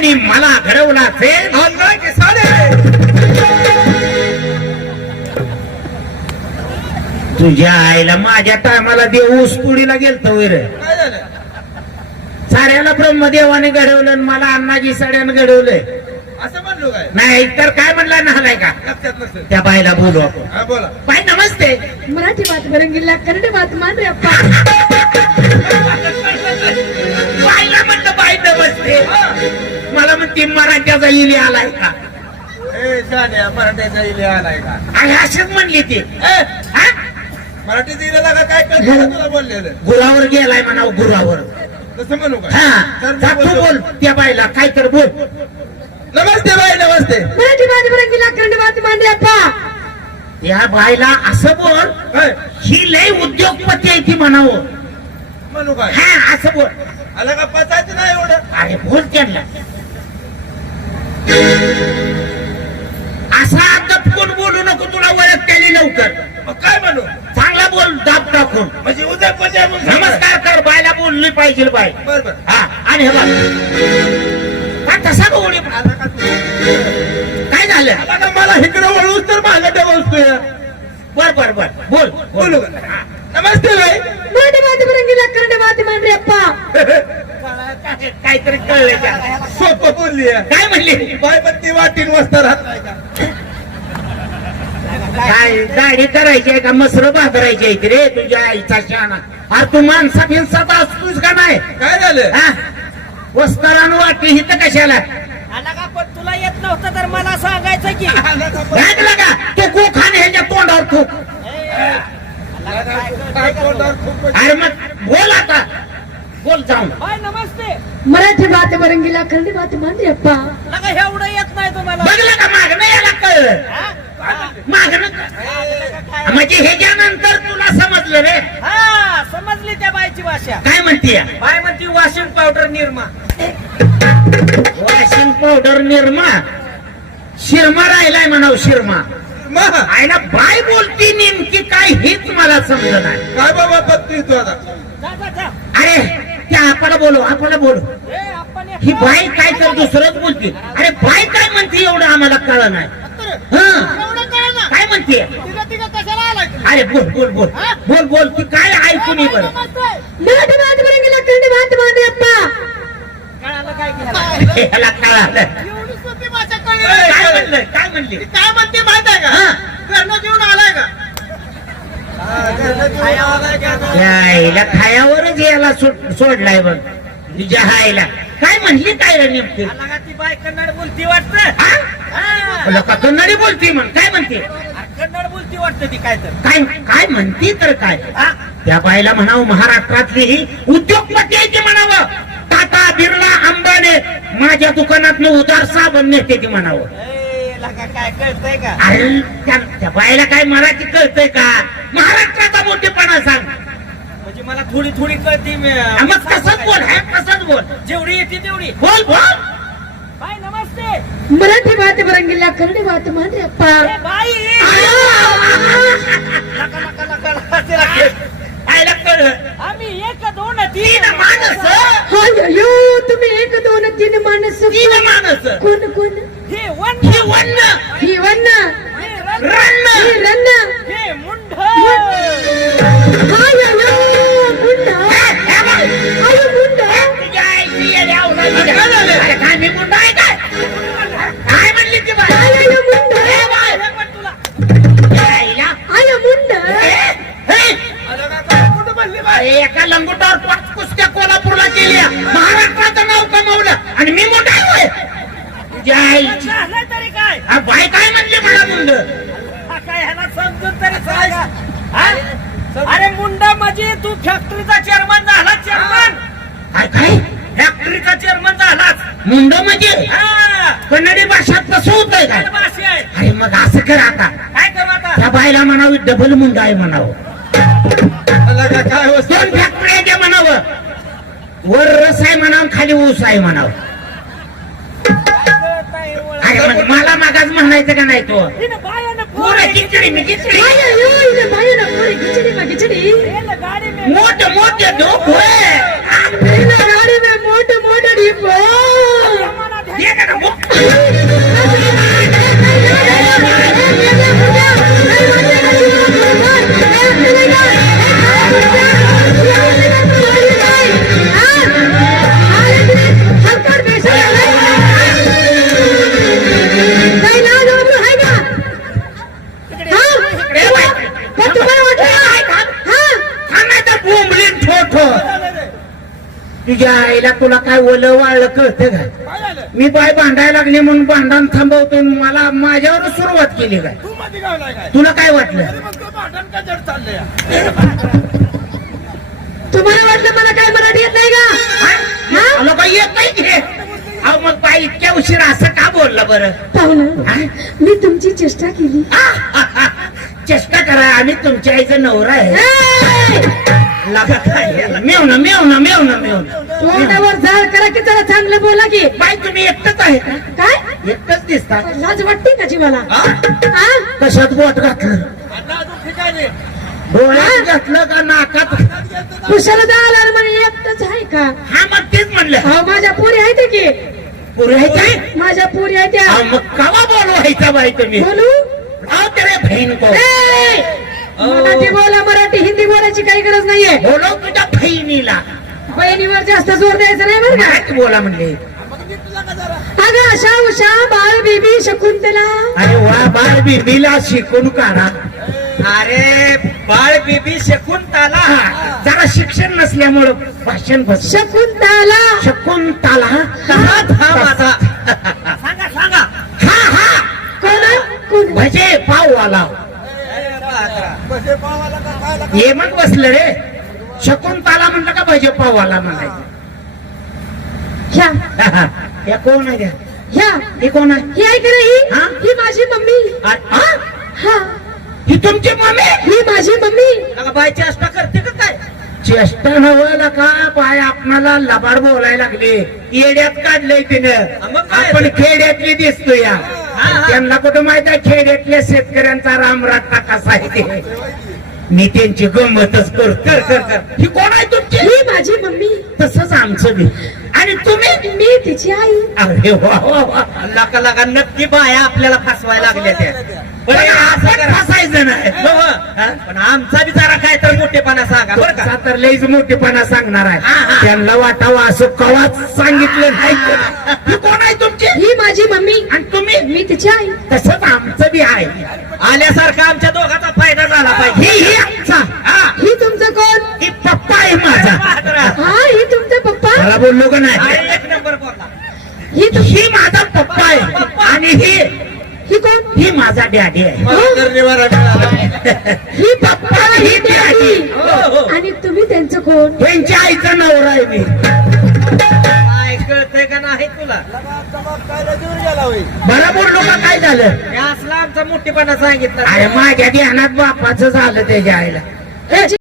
देवाने मला घडवला असेल तुझ्या आईला माझ्या टायमाला देव ऊसतोडीला गेलतो वैर साऱ्याला ब्रह्मदेवाने घडवलं आणि मला अण्णाजी साड्यानं घडवलंय असं म्हणलो काय नाही तर काय म्हणला नालाय का लक्षात नसेल त्या बाईला बोलू आपण हा बोला बाई नमस्ते मराठी बात बरंगीला कन्नड बात मांडरे अप्पा बाईला म्हणलं बाई नमस्ते मला म्हणते मराठ्याचा इली आलाय का ए शान्या मराठीचा इले आलाय का आणि अशीच म्हणली ती हा? मराठीचा इले लागा काय कळतं तुला बोललेलं गुरावर गेलाय म्हणाव गुरावर तसं म्हणू का हा तर जा मी तू बोलतो. बोल त्या बाईला काय तर बोल नमस्ते बाई नमस्ते मराठी बात बरंगीला कन्नड बात मांडरे अप्पा त्या बाईला असं बोल काय ही लय उद्योगपती आहे ती म्हणावं म्हणू काय हा असं बोल आला का पचायचं नाही एवढं अरे बोल त्यांना असा दपकून बोलू नको तुला ओळख केली लवकर मग काय म्हणू चांगला बोल दाब टाकून म्हणजे उद्या पचाय म्हणून सांगा. नमस्कार कर बायला बोलली पाहिजे बाय बर बर हा आणि हे बघ का तसा बोल आला का तू? काय झालं आला का मला इकडे वळूच तर मागं बसतोय बर बर बर बोल बोलू का? नमस्ते बाई मराठी बात बरंगीला कन्नड बात मांडरे अप्पा काहीतरी कळलं का सोपं बोलली काय म्हणली बाय पण ती वाटीन वाजता राहत नाही का काय गाडी करायची आहे का मसर भाकरायची आहे रे तुझ्या आईचा शहाणा अरे तू माणसा बिनसात असतोस का नाही काय झालं हा वस्त्रानं वाटली हिथं कशाला आला का पण तुला येत नव्हतं तर मला सांगायचं की आला का पण? लागला का तू गोखाने ह्याच्या तोंडावर खूप काय तोंडावर खूप अरे मग बोल आता बोल जाऊन बाय नमस्ते मराठी बात बरंगीला कन्नड बात मांडरे अप्पा लगा एवढं येत नाही तुम्हाला बघलं का मागणं याला कळलं हा? मागणं म्हणजे ह्याच्यानंतर तुला समजलं रे हा समजली त्या बाईची भाषा काय म्हणतीय बाय म्हणती washing powder Nirma washing powder Nirma शिरमा राहिलाय म्हणाव शिरमा मग आईला बाय बोलती नेमकी काय हेच मला समजत नाही काय बाबा बघतोय तू आता जा जा जा अरे त्या आपल्याला बोलू आपल्याला बोलू ए आपण एक- ही बाई काय तर दुसरंच बोलते अरे बाई काय म्हणते एवढं आम्हाला कळलं नाही हं. एवढं कळ ना काय म्हणते तिला कशाला आलाय तुम्ही? अरे बोल बोल बोल बोल बोल ती काय ऐकू नाही बरं नमस्ते. मराठी बात बरंगीला कन्नड बात मांडरे अप्पा कळालं काय केलं ह्याला कळालं एवढी सोपी भाषा कळली काय म्हणलं काय म्हणली काय म्हणते माहित आहे का हा. घरनं जेवून आलाय का हा, घरनं जेवण आलाय का आता? त्या आईला खायावरच याला सोडलाय बघ तुझ्या आईला काय म्हणली काय रे नेमकी आला का ती बाई कन्नड बोलती वाटतं हा? हा. तुला का कन्नडी बोलती म्हण काय म्हणते कन्नड बोलती वाटतं ती काय तर काय काय म्हणती तर काय हा? त्या बाईला म्हणावं महाराष्ट्रातली ही उद्योगपती आहे ती म्हणावं टाटा बिर्ला अंबाने माझ्या दुकानात उदार साबण नेते ती म्हणावं ए, लगा काय कळतंय का अरे त्या बाईला काय मराठी कळतंय का महाराष्ट्राचा मोठेपणा सांग म्हणजे मला थोडी थोडी कळती मग कसंच बोल हे कसंच बोल जेवढी येते तेवढी बोल बोल बाय नमस्ते मराठी बात बरंगीला कन्नड बात मांडरे अप्पा ए, बाई लका लका लका लका तिला खेळ. आईला कळलं आम्ही एक दोन तीन माणस अयो तुम्ही एक दोन तीन माणस तीन माणस कोण कोण हे वन ही वन्न ही वन्न हे रन रन्न ही रन्न हे मुंढ हाय अयो मुंड आयो मुंड तुझ्या आईची येड्या अवलादी. अरे काय मी मुंडा आहे काय काय म्हणली ती बाई हाय अयो मुंड ए बाई, हे पण तुला त्या आईला आयो मुंड ए, ए, आला का काय कुठं म्हणली बाई अरे एका लंगोटावर 5 कुस्त्या कोल्हापूरला केल्या महाराष्ट्राचं नाव कमवलं आणि मी मोठा आहे तुझ्या आईची झालं तरी काय हा बाई काय म्हणली मला मुंड हा काय ह्याला समजून तरी सांगा हा? अरे मुंडा म्हणजे तू फॅक्टरीचा चेअरमन झाला चेअरमन काय काय फॅक्टरीचा चेअरमन झालाच मुंड म्हणजे हा कन्नडी भाषात कसं होतंय काय काय भाषा आहे अरे मग असं कर आता काय करू आता त्या बाईला म्हणावी डबल मुंड आहे म्हणावं आला का काय वस्तू 2 फॅक्टरी म्हणावं वर रस आहे म्हणावं खाली ऊस आहे म्हणावं काय कळत नाही ओळख. अरे मग मला मागाच म्हणायचं का नाही तो हिनं बायानं पुरं पोरं खिचडी मी खिचडी हाय अयो इने बायो पोरी खिचडी में खिचडी केलं गाडी में मोठ मोठे डोक होय इने गाड़ी में मोटे मोटे डिब्बो तुला काय ओलं वाळलं कळतं का? काय झालं मी बाय भांडायला लागली म्हणून भांडण थांबवतो, मला माझ्यावरच सुरुवात केली काय? तू मध्ये गावलाय काय तुला काय वाटलं? अरे मग तो भांडण का जड चाललंय तुम्हाला वाटलं मला काय मराठी येत नाही का? हा? लोक येत नाही की? अहो मग बाई इतक्या उशीर असं का बोललं बरं? पाहुणं, हा? मी तुमची चेष्टा केली. चेष्टा करा, आम्ही तुमच्या आईचं नवरा आहे. ए! लगा काय मेवणं मेवणं मेवणं मेवणं. तोंडावर झाड करा की जरा चांगलं बोला की. बाई तुम्ही एकटंच आहे का? काय एकटंच दिसता. लाज वाटते का जीवाला? हा? हा? कशात बोट घातलं? अण्णा अजून ठिकाणी डोळ्यात घातलं का नाकात? कुशाला आला म्हणे एकटंच आहे का? हा मग तेच म्हणलं. अहो माझ्या पोरी आहेत की, पुरायचं माझ्या पोरी आहेत त्या. मग कवा बोलवायचा बाई तुम्ही? बोलू? अहो तेरे बहीण को ए! मराठी बोला, मराठी हिंदी बोलायची काही गरज नाहीये. बोलव तुझ्या बहिणीला. बहिणीवर जास्त जोर द्यायचा नाही बरं का? मराठी बोला म्हणले. मग नीटला का जरा अगं आशा उषा बाळ बेबी शकुंतला. अरे वा बाळ बीबीला शिकून काढा. अरे बाळ बेबी शकुंतला. हा, जरा शिक्षण नसल्यामुळं भाषण बस. शकुंतला. शकुंतला हा माझा सांगा सांगा. हा हा कोण कोण? भजे पाववाला कसे पावाला का काय लागलं? हे मग बसलं रे. शकुंतला म्हणलं का भजे पाववाला म्हणायचं? ह्या या कोण आहे त्या? ह्या हे कोण आहे? ही ऐक रे, हा? ही माझी मम्मी. हा? हा, ही तुमची मम्मी? ही माझी मम्मी. नका बाई चेष्टा करते का काय? चेष्टा नव्हला का बाय आपणाला लबाड बोलायला लागले. येड्यात काढलंय तिनं. मग काय? आपण खेड्यातली दिसतो या. हा. त्यांना कुठं माहित आहे खेड्यातल्या शेतकऱ्यांचा रामराट्टा कसा आहे ते? मी त्यांची गंमतच करतो. कर कर कर. ही कोण आहे तुमची? ही माझी मम्मी. तसंच आमचं बी. आणि तुम्ही? मी तिची आई. अरे वा वा वा. लका लगा नक्की बाया आपल्याला फसवायला लागल्या त्या. पण बरं असं आपण करा. फसायचं नाही. हो, हो. पण आमचा बी जरा काय तर मोठेपणा सांगा बरं का? तुमचा तर लईच मोठेपणा सांगणार हा, आहे. हा. त्यांना वाटावं असं कवाच सांगितलं नाही. ही कोण आहे तुमची? ही माझी मम्मी. आणि तुम्ही? मी तिची आई. तसंच आमचं बी आहे. आल्यासारखा आमच्या दोघांचा फायदा झाला पाहिजे. ही आमचा. हा. ही तुमचं कोण? ही पप्पा आहे माझा. हा, ही तुमचा पप्पा. मला बोललो का नाही? अरे एक नंबर बोलला. ही तुम ही माझा पप्पा आहे. आणि ही कोण? ही माझा डॅडी आहे. मला तर निवारा मिळाला. ही पप्पा, ही डॅडी. हो, हो. आणि तुम्ही त्यांचं कोण? त्यांच्या आईचा नवरा आहे मी. काय कळतंय का नाही तुला? लगा जबाब काय जीवर गेला होई बरं बोललो का काय झालं? हे असला आमचा मोठेपणा सांगितला. अरे माझ्या ध्यानात बापाचं झालं त्याच्या आईला. याची